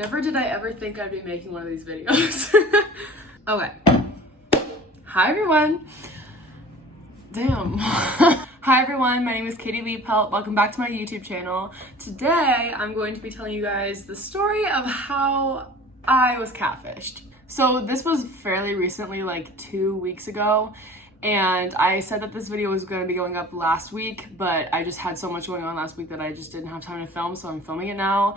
Never did I ever think I'd be making one of these videos. Okay. Hi everyone. Damn. Hi everyone, my name is Katie Liepelt. Welcome back to my YouTube channel. Today, I'm going to be telling you guys the story of how I was catfished. So this was fairly recently, like 2 weeks ago, and I said that this video was going to be going up last week, but I just had so much going on last week that I just didn't have time to film, so I'm filming it now.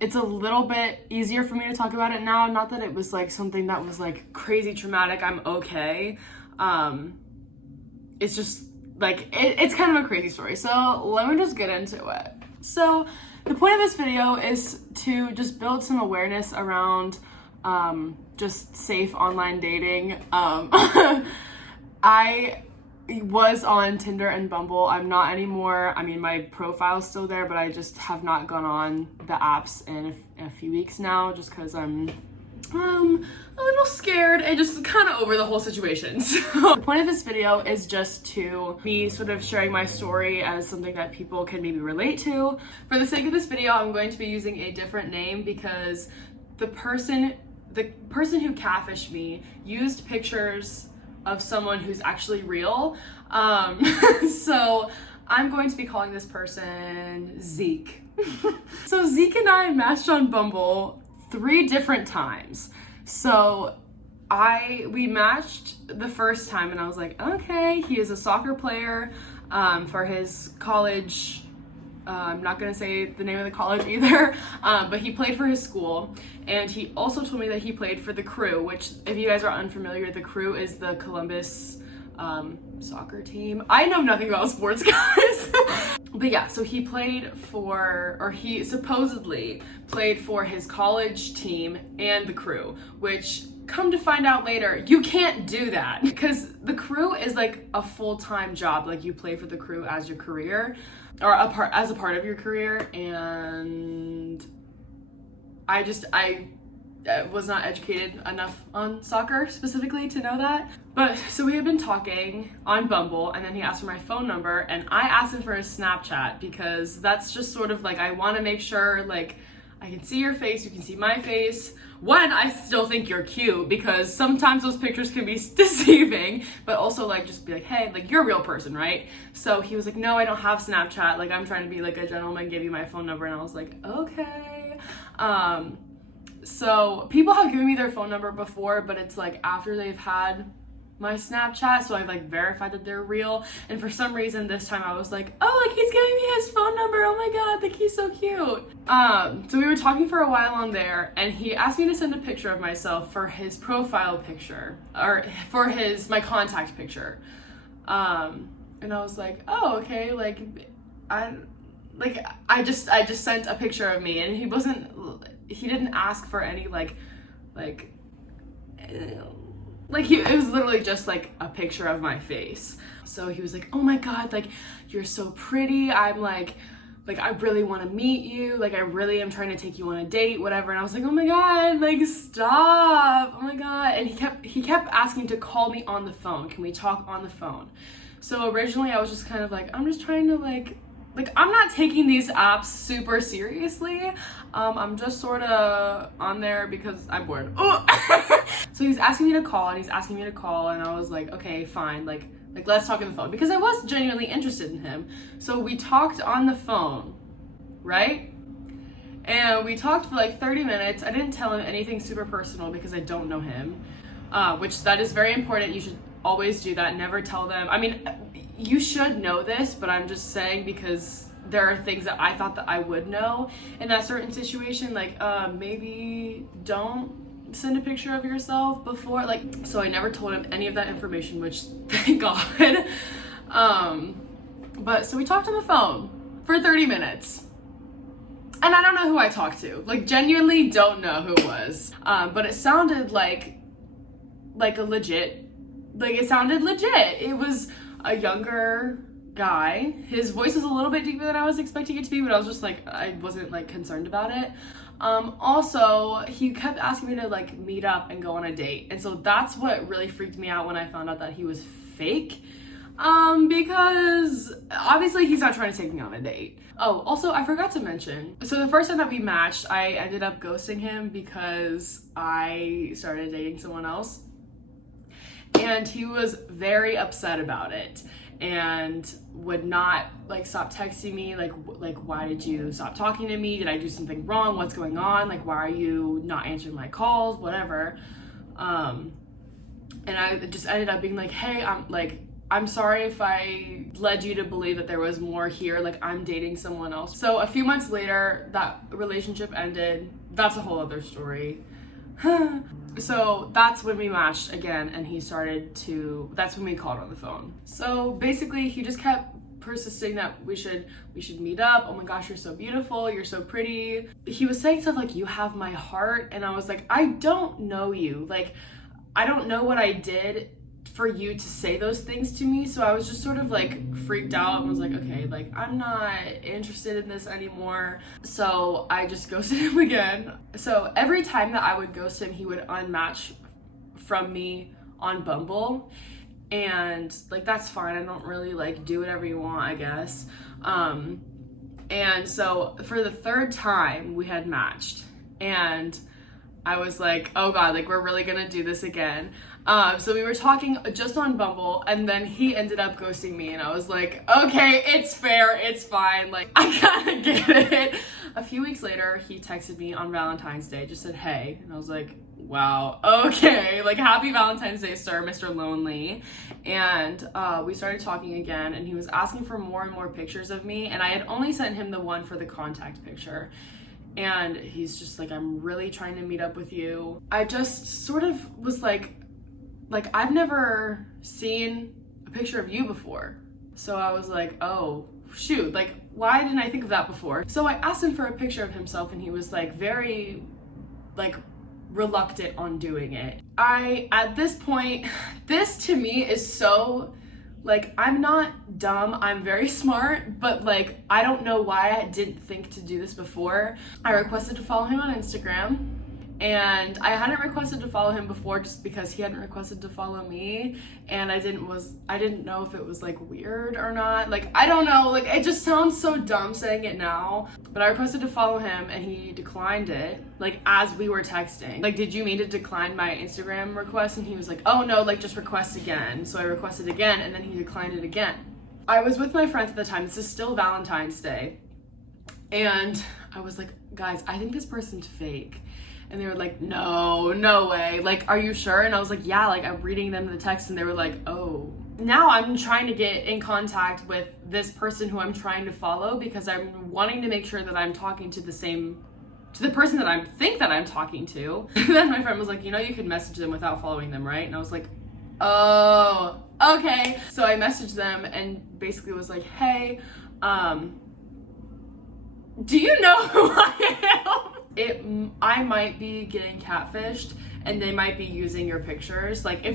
It's a little bit easier for me to talk about it now. Not that it was like something that was like crazy traumatic. I'm okay. It's just like, it's kind of a crazy story. So let me just get into it. So the point of this video is to just build some awareness around just safe online dating. I was on Tinder and Bumble. I'm not anymore. I mean, my profile's still there, but I just have not gone on the apps in a few weeks now, just because I'm a little scared and just kind of over the whole situation. So the point of this video is just to be sort of sharing my story as something that people can maybe relate to. For the sake of this video, I'm going to be using a different name because the person who catfished me used pictures of someone who's actually real. So I'm going to be calling this person Zeke. So Zeke and I matched on Bumble 3 different times. So we matched the first time and I was like, okay, he is a soccer player for his college. I'm not gonna say the name of the college either, but he played for his school, and he also told me that he played for the Crew, which, if you guys are unfamiliar, the Crew is the Columbus soccer team. I know nothing about sports, guys. But yeah, so he played for, or he supposedly played for his college team and the Crew, which, come to find out later, you can't do that because the Crew is like a full-time job. Like, you play for the Crew as your career, or as a part of your career. And I was not educated enough on soccer specifically to know that. But so we had been talking on Bumble, and then he asked for my phone number, and I asked him for his Snapchat because that's just sort of like, I want to make sure like I can see your face, you can see my face. One, I still think you're cute because sometimes those pictures can be deceiving, but also like just be like, hey, like you're a real person, right? So he was like, no, I don't have Snapchat. Like, I'm trying to be like a gentleman, give you my phone number. And I was like, okay. So people have given me their phone number before, but it's like after they've had my Snapchat, so I've like verified that they're real. And for some reason this time I was like, oh, like he's giving me his phone number, oh my god, like he's so cute. So we were talking for a while on there, and he asked me to send a picture of myself for his profile picture, or for my contact picture. And I was like, oh, okay, like I just sent a picture of me, and he didn't ask for any it was literally just like a picture of my face. So he was like, oh my god, like you're so pretty. I'm like I really want to meet you. Like, I really am trying to take you on a date, whatever. And I was like, oh my god, like stop. Oh my god. And he kept asking to call me on the phone. Can we talk on the phone? So originally I was just kind of like, I'm just trying to like I'm not taking these apps super seriously. I'm just sort of on there because I'm bored. So he's asking me to call, and I was like, okay, fine, like let's talk on the phone, because I was genuinely interested in him. So we talked on the phone, right? And we talked for like 30 minutes. I didn't tell him anything super personal because I don't know him, which that is very important. You should always do that. Never tell them. I mean, you should know this, but I'm just saying because there are things that I thought that I would know in that certain situation. Like, maybe don't send a picture of yourself before, like, so I never told him any of that information, which thank God. But so we talked on the phone for 30 minutes. And I don't know who I talked to. Like, genuinely don't know who it was. But it sounded like it sounded legit. It was a younger guy. His voice was a little bit deeper than I was expecting it to be, but I was just like, I wasn't like concerned about it. Also, he kept asking me to like meet up and go on a date. And so that's what really freaked me out when I found out that he was fake. Because obviously he's not trying to take me on a date. Oh, also I forgot to mention, so the first time that we matched, I ended up ghosting him because I started dating someone else. And he was very upset about it and would not like stop texting me like why did you stop talking to me? Did I do something wrong? What's going on? Like, why are you not answering my calls? Whatever. And I just ended up being like, hey, I'm sorry if I led you to believe that there was more here. Like, I'm dating someone else. So a few months later, that relationship ended. That's a whole other story. So that's when we matched again, and that's when we called on the phone. So basically he just kept persisting that we should meet up. Oh my gosh, you're so beautiful, you're so pretty. He was saying stuff like, you have my heart, and I was like, I don't know you. Like, I don't know what I did for you to say those things to me. So I was just sort of like freaked out and was like, okay, like I'm not interested in this anymore. So I just ghosted him again. So every time that I would ghost him, he would unmatch from me on Bumble. And like, that's fine. I don't really like do whatever you want, I guess. And so for the third time we had matched, and I was like, oh God, like we're really gonna do this again. So we were talking just on Bumble, and then he ended up ghosting me, and I was like, okay, it's fair, it's fine, like I kinda get it. A few weeks later, he texted me on Valentine's Day, just said, hey, and I was like, wow, okay, like happy Valentine's Day, sir, Mr. Lonely. And we started talking again, and he was asking for more and more pictures of me, and I had only sent him the one for the contact picture. And he's just like, I'm really trying to meet up with you. I just sort of was like I've never seen a picture of you before. So I was like, oh shoot, like why didn't I think of that before? So I asked him for a picture of himself, and he was like very like reluctant on doing it. At this point, this to me is so like, I'm not dumb, I'm very smart, but like, I don't know why I didn't think to do this before. I requested to follow him on Instagram, and I hadn't requested to follow him before just because he hadn't requested to follow me, and I didn't know if it was like weird or not. Like, I don't know, like it just sounds so dumb saying it now, but I requested to follow him and he declined it, like as we were texting. Like, did you mean to decline my Instagram request? And he was like, oh no, like just request again. So I requested again, and then he declined it again. I was with my friends at the time. This is still Valentine's Day. And I was like, guys, I think this person's fake. And they were like, no way. Like, are you sure? And I was like, yeah, like I'm reading them the text, and they were like, oh. Now I'm trying to get in contact with this person who I'm trying to follow, because I'm wanting to make sure that I'm talking to the person that I think that I'm talking to. And then my friend was like, you know, you could message them without following them, right? And I was like, oh, okay. So I messaged them and basically was like, hey, do you know who I am? I might be getting catfished, and they might be using your pictures. Like, if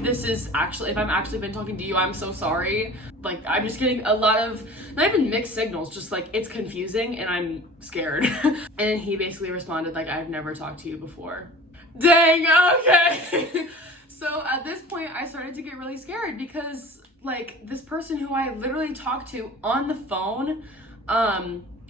I'm actually been talking to you, I'm so sorry. Like, I'm just getting a lot of, not even mixed signals, just like, it's confusing and I'm scared. And he basically responded like, I've never talked to you before. Dang, okay. So at this point, I started to get really scared, because like this person who I literally talked to on the phone,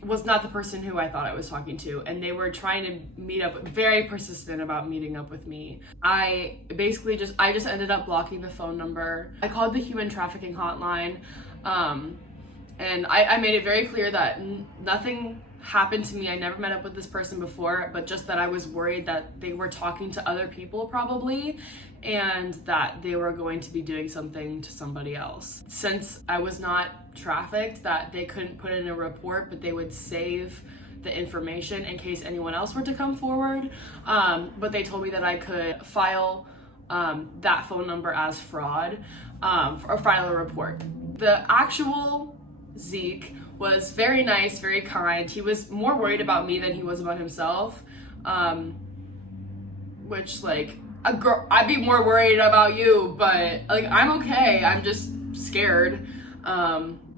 was not the person who I thought I was talking to, and they were trying to meet up, very persistent about meeting up with me. I just ended up blocking the phone number. I called the human trafficking hotline, and I made it very clear that nothing happened to me. I never met up with this person before, but just that I was worried that they were talking to other people probably, and that they were going to be doing something to somebody else. Since I was not trafficked, that they couldn't put in a report, but they would save the information in case anyone else were to come forward. But they told me that I could file that phone number as fraud, or file a report. The actual Zeke was very nice, very kind. He was more worried about me than he was about himself, which like, I'd be more worried about you, but like, I'm okay. I'm just scared,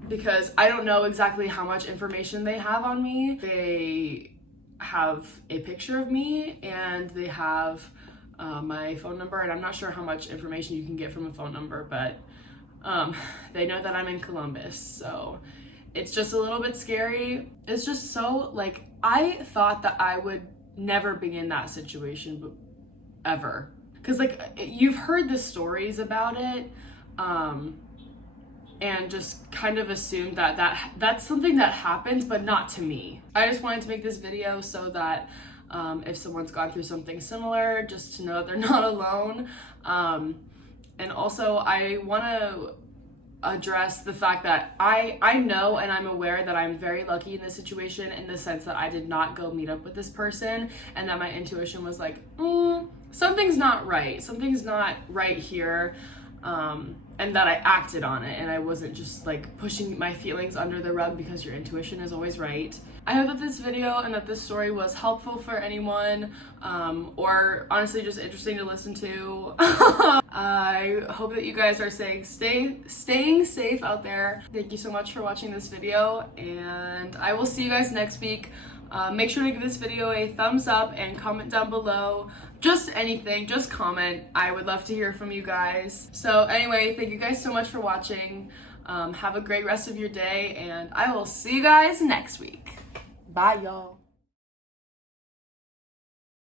because I don't know exactly how much information they have on me. They have a picture of me, and they have my phone number, and I'm not sure how much information you can get from a phone number, but They know that I'm in Columbus, so it's just a little bit scary. It's just so, like, I thought that I would never be in that situation, but ever. Because, like, you've heard the stories about it, and just kind of assumed that that's something that happens, but not to me. I just wanted to make this video so that if someone's gone through something similar, just to know they're not alone. And also, I want to address the fact that I know and I'm aware that I'm very lucky in this situation, in the sense that I did not go meet up with this person, and that my intuition was like, something's not right. Something's not right here. And that I acted on it, and I wasn't just like pushing my feelings under the rug, because your intuition is always right. I hope that this video and that this story was helpful for anyone, or honestly just interesting to listen to. I hope that you guys are staying safe out there. Thank you so much for watching this video, and I will see you guys next week. Make sure to give this video a thumbs up and comment down below. Just anything, just comment. I would love to hear from you guys. So anyway, thank you guys so much for watching. Have a great rest of your day, and I will see you guys next week. Bye, y'all.